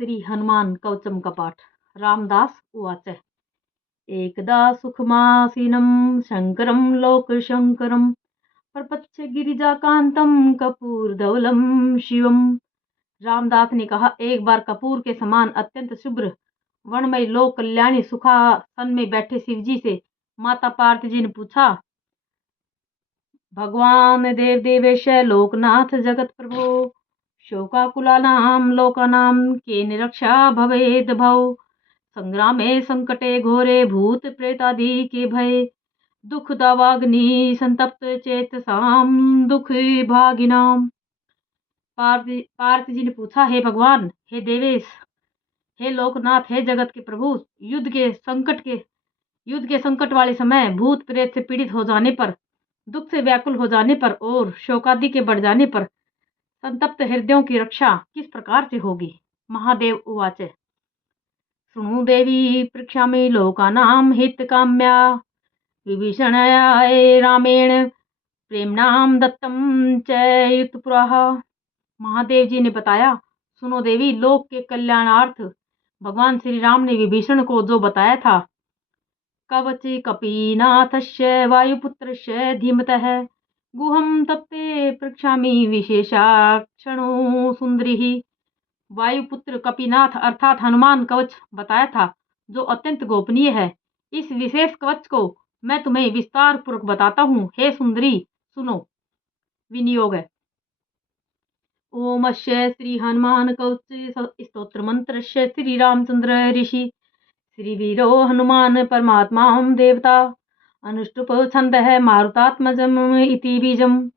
श्री हनुमान कवचम कपाठ। रामदास उवाच। एकदा सुखमासीनं शंकरं लोकशंकरं प्रपच्य गिरिजाकांतं कपूरधवलं शिवम। रामदास ने कहा, एक बार कपूर के समान अत्यंत शुभ्र वनमय लोक कल्याणी सुखासन में बैठे शिवजी से माता पार्वती जी ने पूछा, भगवान देव देवेश लोकनाथ जगत प्रभो शोकाकुलानां लोकानां के निरक्षा भवेद भव संग्रामे संकटे घोरे भूत प्रेतादि के भय दुख दावाग्नि संतप्त चेतसाम दुख भागिनाम। पार्वती जी ने पूछा, हे भगवान, हे देवेश, हे लोकनाथ, हे जगत के प्रभु, युद्ध के संकट वाले समय भूत प्रेत से पीड़ित हो जाने पर, दुख से व्याकुल हो जाने पर और शोकादि के बढ़ जाने पर संतप्त हृदयों की रक्षा किस प्रकार से होगी। महादेव उवाच। शृणु देवी पृक्षामि लोकानां हितकाम्या विभीषणाय रामेण प्रेमणाम दत्तम च युतपुरः। महादेव जी ने बताया, सुनो देवी, लोक के कल्याणार्थ भगवान श्री राम ने विभीषण को जो बताया था, कवच कपीनाथस्य वायुपुत्रस्य धीमतः गुहम तत्ते पृक्षामि विशेषाक्षणो सुंदरी। वायुपुत्र कपिनाथ अर्थात हनुमान कवच बताया था, जो अत्यंत गोपनीय है। इस विशेष कवच को मैं तुम्हें विस्तार पूर्वक बताता हूँ। हे सुंदरी, सुनो। विनियोग है। ओमस्य श्री हनुमान कवच स्तोत्र मंत्र श्री रामचंद्र ऋषि श्री वीरो हनुमान परमात्मा देवता अनुष्टुप छंद है मारुतात्मजम इति बीजम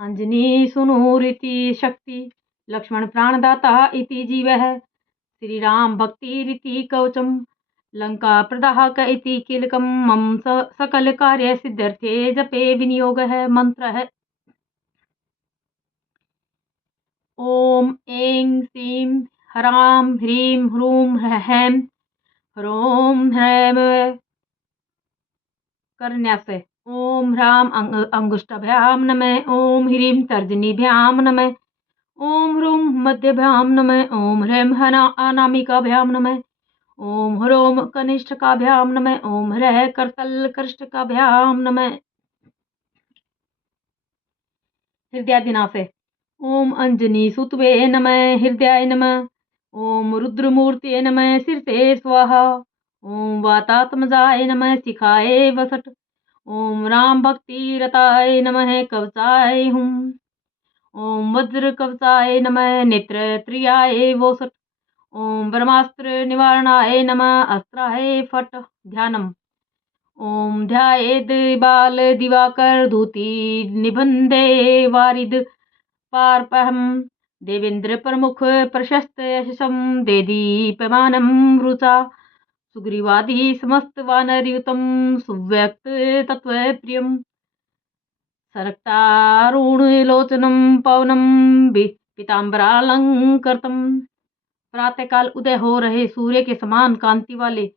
अंजनी सुनूरिति शक्ति लक्ष्मण प्राणदाता इति जीवः श्री राम भक्ति रीति कवचम लंका प्रदाहक इति कीलकम मम सकल कार्य सिद्ध्यर्थे जपे विनियोग है। मंत्र है ओम ऐं श्रीं ह्रां ह्रीं ह्रूं ह्रैं ह्रौं ह्रैं करन्यास। ओम ह्रां अंगुष्ठाभ्यां नमः, ओम ह्रीं तर्जनीभ्यां नमः, ओम ह्रूं मध्यभ्यां नमः, ओम ह्रैं अनामिकाभ्यां नमः, ओम ह्रौं कनिष्ठकाभ्यां नमः, ओम ह्रैं करतलकर्षकाभ्यां नमः। हृदयादिनाश। ओम अंजनी सुतवे नमः, हृदयाय नमः, ओम रुद्रमूर्तये नमः, शीर्षे स्वाहा, ओम वातात्मजाय नमः, शिखाय वसट, ओम राम भक्ति रताय नमः, कवचाय हुम, ओम वज्र कवचाय नमः, नेत्र त्रियाय वोसट, ओम ब्रह्मास्त्र निवारणाय नमः, अस्त्राय फट। ध्यानम। ओम ध्यायेद बाल दिवाकर धूति निबंधे वारिद पारपहम देवेंद्र प्रमुख प्रशस्त यशसम देदीप्यमानम रुचा सुग्रीवादि समस्त वानरयुतम सुव्यक्त तत्व प्रियम सरक्तारुण लोचनम पवनम पीताम्बरालंकृतम। प्रातःकाल उदय हो रहे सूर्य के समान कांति वाले,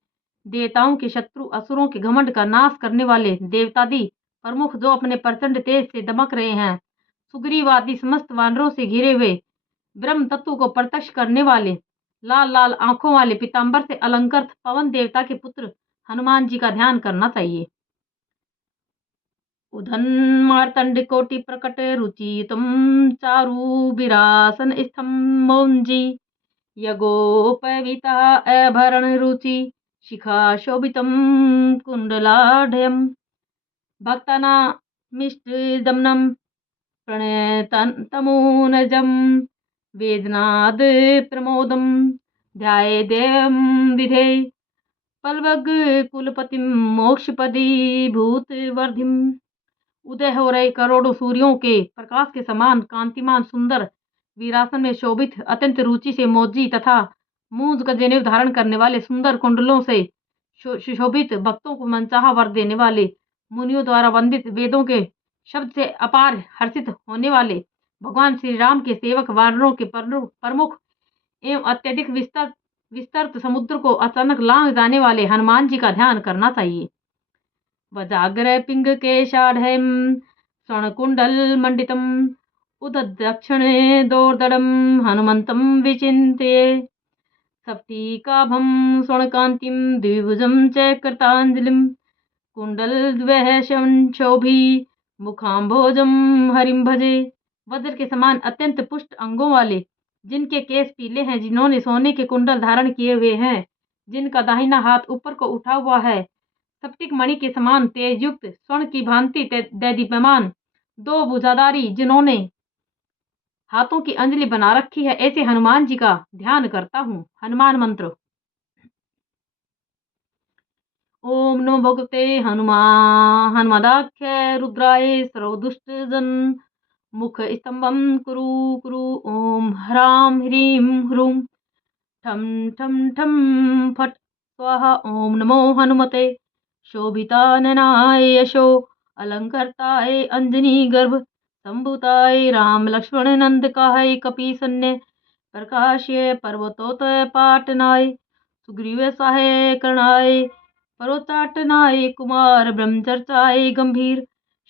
देवताओं के शत्रु असुरों के घमंड का नाश करने वाले देवतादि प्रमुख जो अपने प्रचंड तेज से दमक रहे हैं, सुग्रीवादि समस्त वानरों से घिरे हुए, ब्रह्म तत्व को प्रत्यक्ष करने वाले, लाल लाल आंखों वाले पीताम्बर से अलंकृत पवन देवता के पुत्र हनुमान जी का ध्यान करना चाहिए। उधन मार्तंड कोटि प्रकट रुचितम चारु विरासन स्थम मौंजी यगोपविता अभरण रुचि शिखा शोभितम कुंडलाढ्यम भक्तानामिष्टदमनम प्रणतमूनजम वेदनाद प्रमोदम ध्यायेदेवं विधे पल्वग कुलपतिम मोक्षपदी भूतवर्धिम। उदय हो रहे करोड़ों सूर्यों के प्रकाश के समान कांतिमान सुंदर वीरासन में शोभित अत्यंत रुचि से मौजी तथा मूंज का जनेऊ धारण करने वाले सुंदर कुंडलों से सुशोभित भक्तों को मनचाहा वर देने वाले मुनियों द्वारा वंदित वेदों के शब्द से अपार हर्षित होने वाले भगवान श्री राम के सेवक वानरों के प्रमुख एवं अत्यधिक विस्तृत समुद्र को अचानक लांघ जाने वाले हनुमान जी का ध्यान करना चाहिए। वजाग्र पिंग केशाढ़ स्वर्णकुंडल मंडितम उदक्षिणे दोर्दड़म हनुमंतम विचिन्त्य सप्तीकाभं स्वर्णकान्तिं द्विभुजं च कृताञ्जलिं कुण्डलद्वयं शोभी मुखाम्भोजं हरिं भजे। वज्र के समान अत्यंत पुष्ट अंगों वाले, जिनके केस पीले हैं, जिन्होंने सोने के कुंडल धारण किए हुए हैं, जिनका दाहिना हाथ ऊपर को उठा हुआ है, सप्तिक मणि के समान तेजयुक्त, स्वर्ण की भांति दैदीप्यमान, दो भुजाधारी, जिन्होंने हाथों की अंजलि बना रखी है, ऐसे हनुमान जी का ध्यान करता हूँ। हनुमान मंत्र। ओम नमो भगवते हनुमदाख्य रुद्राय सर्वदुष्ट जन मुख स्तंभम कुरु कुरु। ओम ह्रां ह्रीं ह्रूं ठम ठम ठम फट स्वाहा। ओम नमो हनुमते शोभिताननाय यशो अलंकर्ताय अंजनी गर्भ संभुताय राम लक्ष्मण नंदकाय कपि सन्ने प्रकाश्य पर्वतोतय पाटनाय सुग्रीव सहाय करणाय परोचाटनाय कुमार ब्रह्मचर्चाय गंभीर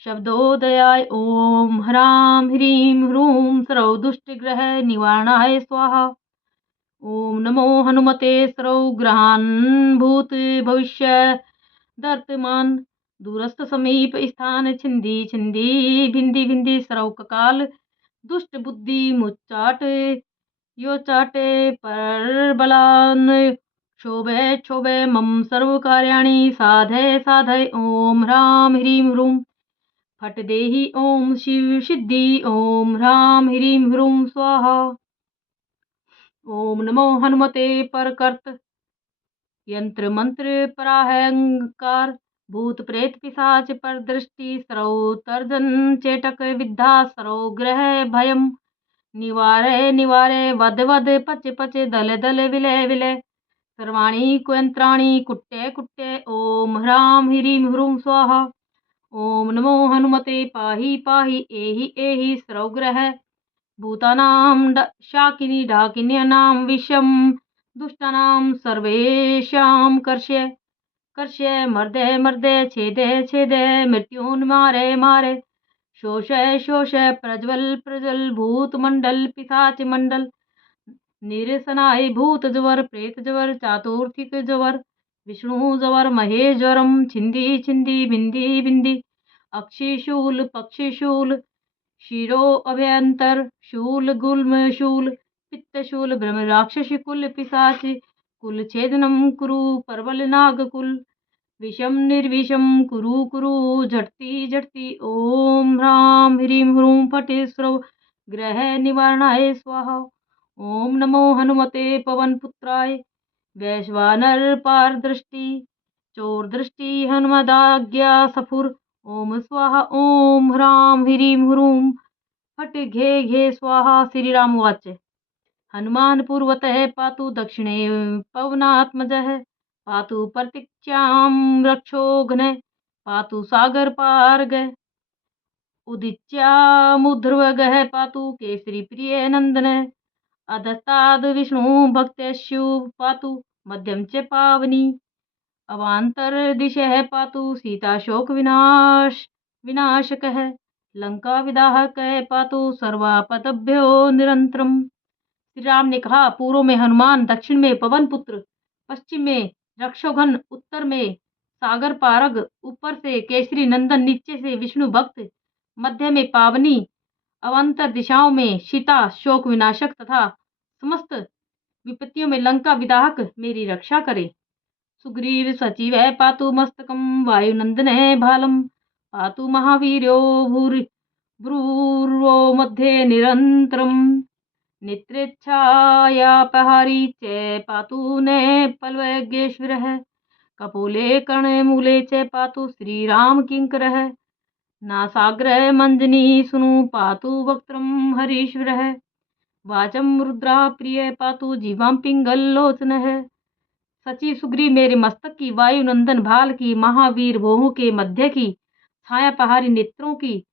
शब्दोदयाय। ओम ह्रां ह्रीं ह्रूं सर्वदुष्टग्रह निवारणाय स्वाहा। ओम नमो हनुमते सर्वग्रहान् भूत भविष्य वर्तमान दूरस्थ समीप स्थान छिंदी छिंदी भिंदी भिंदी सर्वकाल दुष्ट बुद्धि मुच्चाट यो चाटे पर बलान क्षोभे क्षोभे मम सर्व कार्याणि साधय साधय। ओम ह्रां ह्रीं ह्रूं फट देहि। ओम शिव सिद्धि। ओम ह्रां ह्रीं ह्रूं स्वाहा। ओम नमो हनुमते परकर्त यंत्र मंत्र पराहंकार भूत प्रेत पिशाच पर दृष्टि सर्व तर्जन चेटक विद्या सर्व ग्रह भयम निवारे निवारे वद वद पच पच दल दल विलय विलय सर्वाणी कुयंत्राणी कुट्टे कुट्टे। ओम ह्रां ह्रीं ह्रूं स्वाहा। ओम नमो हनुमते पाहि पाहि एहि एहि सर्वग्रह भूतानां शाकिनी डाकिन्यानां विषम दुष्टानां सर्वेषां कर्ष्य कर्ष्य मर्दय मर्दय छेदय छेदय मृत्युन्मारे मारे शोषय शोषय प्रज्वल प्रज्वल भूत मंडल पिशाच मंडल निरसनाय भूत जवर प्रेत जवर चातुर्थिक जवर विष्णु जवर महेश ज्वरम छिंदी छिंदी बिंदी बिंदी अक्षिशूल पक्षिशूल शिरो अभ्यंतर शूल गुल्म शूल पित्तशूल ब्रह्म राक्षस कुल पिशाच कुल छेदनम कुरु परबल नाग कुल विषम निर्विषम कुरु कुरु झटती झटती। ओम ह्रां ह्रीं ह्रूं फटे स्रव ग्रह निवारणाय स्वाहा। ओम नमो हनुमते पवन पुत्राय वैश्वानर पार दृष्टि चोर दृष्टि हनुमदाज्ञा सफुर। ओम स्वाहा। ओम ह्रां ह्रीं ह्रूं फट घे घे स्वाहा। श्री राम वाच हनुमान पूर्वतः पातु दक्षिणे पवनात्मजः पातु प्रतीच्यां रक्षोघ्न पातु सागर पार्ग उदिच्यामुध्रुवगः पातु केसरी प्रिय नंदन अधस्ताद विष्णु भक्त्यशु पातु मध्यम च पावनी अवांतर दिशः पातु सीता शोक विनाशकः लंका विदाहकः पातु सर्वापतभ्यो निरंतरम। श्री राम ने कहा, पूर्व में हनुमान, दक्षिण में पवन पुत्र, पश्चिम में रक्षोघन, उत्तर में सागर पारग, ऊपर से केसरी नंदन, नीचे से विष्णु भक्त, मध्य में पावनी, अवांतर दिशाओं में सीता शोक विनाशक तथा समस्त विपत्तियों में लंका विदाहक मेरी रक्षा करे। सुग्रीव सचिव है पातु मस्तकम वायुनंदन है भालम पातु महावीर्यो भ्रूर्वो मध्ये निरंतरम नेत्रेच्छायापहारी च पातु ने पल्वयज्ञेश्वरः कपोले कर्णमूले च पातु श्रीराम किंकरः नासाग्रह मंजनी सुनु पातु वक्त्रम हरीश्वरः वाचम रुद्रा प्रिय पातु जीवाम पिंगलोचनः। सचिव सुग्रीव मेरे मस्तक की, वायुनंदन भाल की, महावीर भोहों के मध्य की, छाया पहाड़ी नेत्रों की,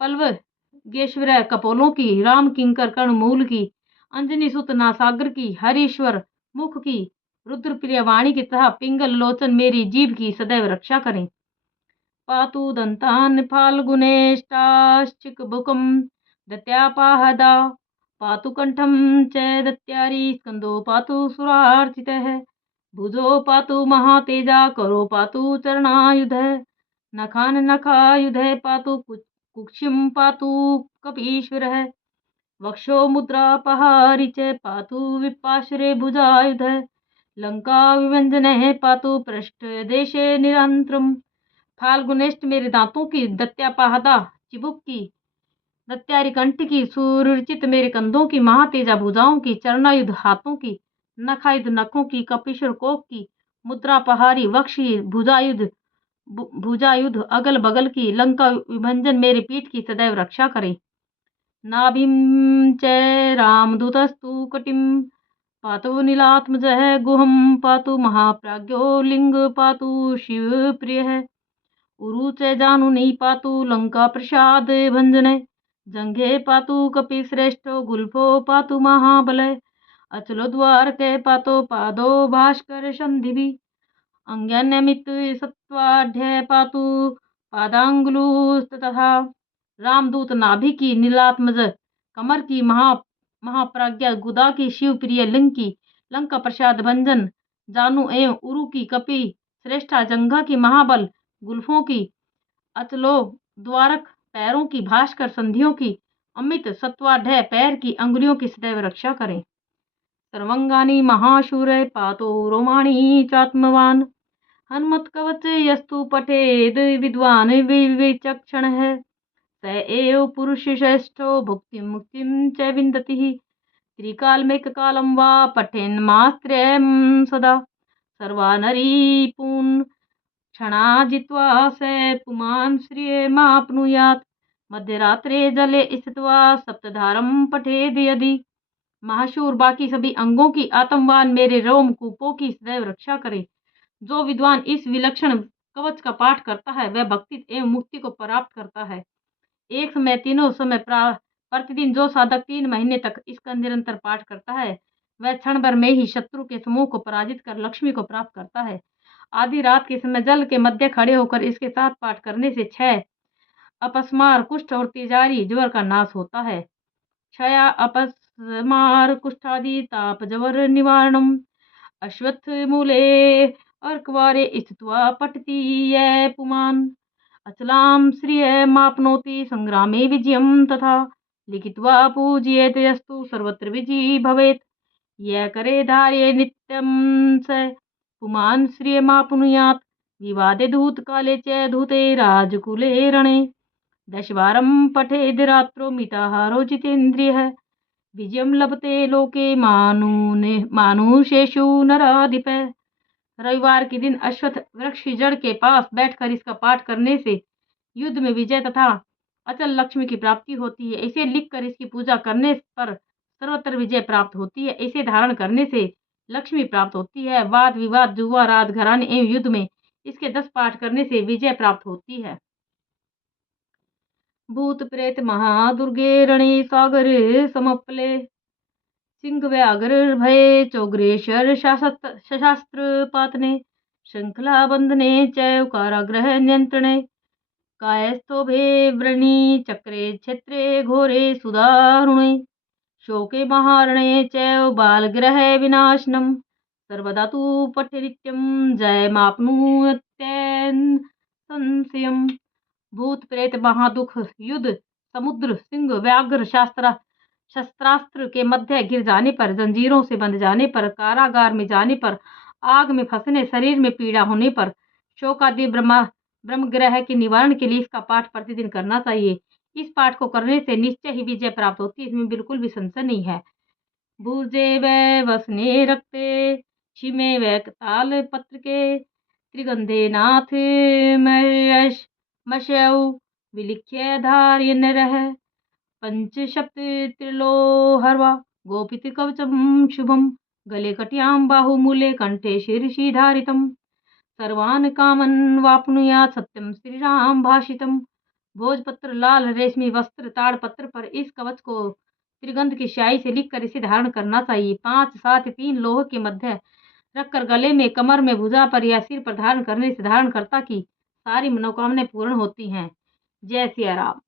पल्वगेश्वर कपोलों की, राम किंकर कर्णमूल की, अंजनी सुत नासागर की, हरीश्वर मुख की, रुद्रप्रिय वाणी की तथा पिंगल लोचन मेरी जीभ की सदैव रक्षा करें। पातु दंतान फाल्गुनेष्टाश्चिक बुकम दत्यापाहदा पातु कंठम च दत्यारी स्कंदो पातु सुरार्चितः भुजो पातु महातेजा करो पातु चरणायुध नखान नखायुध पातु कुक्षिम पातु कपीश्वरः वक्षो मुद्रापहारि च पातु विपाश्रे भुजायुध लंका विभंजनः पातु पृष्ठ देशे निरंतरम। फाल्गुनेष्ट मेरे दांतों की दत्यापहदा चिबुक की दत्यारी कंठ की सुरुचित मेरे कंधों की महातेजा भुजाओं की चरणायुध हाथों की नखायुध नखों की कपीश्वर कोक की मुद्रापहारी वक्ष की भुजायुध अगल बगल की लंका विभंजन मेरे पीठ की सदैव रक्षा करे। नाभिं च रामदूतस्तु कटिं पातु नीलात्मजः गुहं पातु महाप्राज्ञो लिंग पातु शिवप्रियः उरु च जानुनी पातु लंका प्रसाद भंजन जंघे पातु कपिश्रेष्ठो गुल्फो पातु महाबलय अचलो द्वारके पातो पादो भास्कर संधिभि अंग्यान्यमित सत्वाढ्य पातु पादांगुलु तथा। रामदूत नाभि की नीलात्मज कमर की महाप्राज्ञा गुदा की शिव प्रिय लिंग की लंका प्रसाद भंजन जानु एवं उरु की कपि श्रेष्ठा जंघा की महाबल गुल्फों की अचलो द्वारक पैरों की भास्कर संधियों की अमित सत्वाढ्य पैर की अंगुलियों की सदैव रक्षा करें। सर्वंगानी महाशूर पातो रोमाणी चात्मवान हनुमत कवच यस्तु पठेद विद्वान विचक्षण है स एव पुरुष श्रेष्ठो भुक्ति मुक्तिं च विन्दति त्रिकालमेक कालं वा पठेन् मास्त्रयं सदा सर्वानरी पून् क्षणा जित्वा स पुमान् श्रियमाप्नुयात् मध्यरात्रे जले स्थित्वा सप्तधारं पठेद यदि। महाशूर बाकी सभी अंगों की आत्मवान मेरे रोम कूपों की सदैव रक्षा करे। जो विद्वान इस विलक्षण कवच का पाठ करता है वह भक्ति एवं मुक्ति को प्राप्त करता है। एक समय तीनों समय प्रतिदिन जो साधक 3 महीने तक इसका निरंतर पाठ करता है वह क्षण भर में ही शत्रु के समूह को पराजित कर लक्ष्मी को प्राप्त करता है। आधी रात के समय जल के मध्य खड़े होकर इसके साथ पाठ करने से 6 अपस्मार कुष्ठ और तेजारी ज्वर का नाश होता है। क्षया अपस्मार कुष्ठादि ताप जवर निवारणम अश्वत्थ मूले अर्कवारे स्थित्वा पठति यः पुमान् अचलां श्रियमाप्नोति संग्रामे विजयं तथा लिखित्वा पूजयेत यस्तु सर्वत्र विजयी भवेत् यः करे धार्ये नित्यं स पुमान् श्रियमाप्नुयात् विवादे धूतकाले च धूते राजकुले रणे 10 वारं पठेद् रात्रौ मिताहारो जितेन्द्रियः विजयं लभते लोके मानुषेषु नराधिप। रविवार के दिन अश्वत्थ वृक्ष की जड़ के पास बैठकर इसका पाठ करने से युद्ध में विजय तथा अचल लक्ष्मी की प्राप्ति होती है। इसे लिखकर इसकी पूजा करने पर सर्वत्र विजय प्राप्त होती है। इसे धारण करने से लक्ष्मी प्राप्त होती है। वाद विवाद जुआ राजघराने एवं युद्ध में इसके 10 पाठ करने से विजय प्राप्त होती है। भूत प्रेत महादुर्गे रणे सागर समप्ले सिंह व्याघ्र भय चौग्रेश्वर शस्त्र पातने श्रृंखला बंधने चैव कारागृह नियंत्रणे कायस्थोभे व्रणी चक्रे क्षेत्रे घोरे सुदारुणे शोके महारणे चैव बालगृह विनाशनम सर्वदा तु पठनित्यं जयमाप्नुयात् संशयम्। भूत प्रेत महादुख युद्ध समुद्र सिंह व्याघ्र शस्त्रास्त्र के मध्य गिर जाने पर जंजीरों से बंध जाने पर कारागार में जाने पर आग में फंसने शरीर में पीड़ा होने पर शोकादि ब्रह्मग्रह के निवारण के लिए इसका पाठ प्रतिदिन करना चाहिए। इस पाठ को करने से निश्चय ही विजय प्राप्त होती है, इसमें बिल्कुल भी संशय नहीं है। भूजे वै वसने रक्ते छिमे वै ताल पत्र के त्रिगंधे नाथ मशौ विलिख्य धार्य नरः पंच शब्द त्रिलोहर्वा गोपित कवचम शुभम गले कट्याम बाहुमूले कंठे शीर्षि धारितम सर्वान् कामन् वाप्नुयात् सत्यम श्री राम भाषितम। भोजपत्र लाल रेशमी वस्त्र ताड़पत्र पर इस कवच को त्रिगंध की स्याही से लिखकर इसे धारण करना चाहिए। 5 7 3 लोह के मध्य रखकर गले में कमर में भुजा पर या सिर पर धारण करने से धारणकर्ता की सारी मनोकामनाएं पूर्ण होती हैं। जय सिया राम।